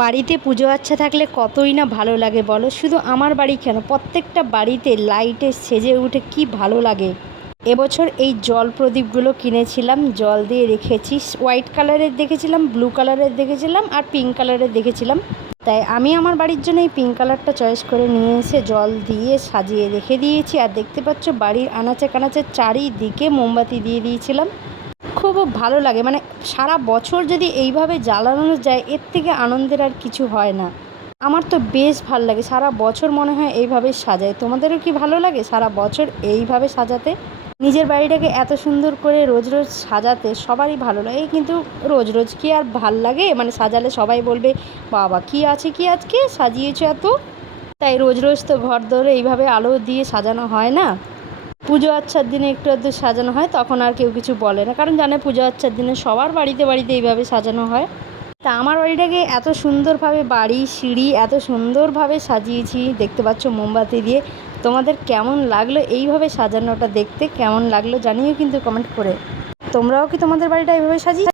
বাড়িতে পুজো আচ্ছা থাকলে কতই না ভালো লাগে বলো। শুধু আমার বাড়ি কেন, প্রত্যেকটা বাড়িতে লাইটে সেজে উঠে কি ভালো লাগে। এবছর এই জল প্রদীপগুলো কিনেছিলাম, জল দিয়ে রেখেছি। হোয়াইট কালারের দেখেছিলাম, ব্লু কালারের দেখেছিলাম আর পিঙ্ক কালারের দেখেছিলাম। তাই আমি আমার বাড়ির জন্য এই পিঙ্ক কালারটা চয়েস করে নিয়ে এসে জল দিয়ে সাজিয়ে রেখে দিয়েছি। আর দেখতে পাচ্ছ বাড়ির আনাচে কানাচে চারিদিকে মোমবাতি দিয়ে দিয়েছিলাম। খুব ভালো লাগে, মানে সারা বছর যদি এইভাবে জ্বালানো যায় এর থেকে আনন্দের আর কিছু হয় না। আমার তো বেশ ভালো লাগে, সারা বছর মনে হয় এইভাবে সাজাই। তোমাদেরও কি ভালো লাগে সারা বছর এইভাবে সাজাতে? নিজের বাড়িটাকে এত সুন্দর করে রোজ রোজ সাজাতে সবারই ভালো লাগে, কিন্তু রোজ রোজ কি আর ভাল লাগে? মানে সাজালে সবাই বলবে বাবা কি আছে কি আজকে সাজিয়েছো এত। তাই রোজ রোজ তো ঘর দরে এইভাবে আলো দিয়ে সাজানো হয় না। পুজো আচ্ছার দিনে একটু আধটু সাজানো হয়, তখন আর কেউ কিছু বলে না, কারণ জানে পুজো আচ্ছার দিনে সবার বাড়িতে বাড়িতে এইভাবে সাজানো হয়। তা আমার বাড়িটাকে এত সুন্দরভাবে বাড়ি সিঁড়ি এত সুন্দরভাবে সাজিয়েছি, দেখতে পাচ্ছ মোমবাতি দিয়ে। তোমাদের কেমন লাগলো এইভাবে সাজানোটা, দেখতে কেমন লাগলো জানিও কিন্তু কমেন্ট করে। তোমরাও কি তোমাদের বাড়িটা এইভাবে সাজিয়ে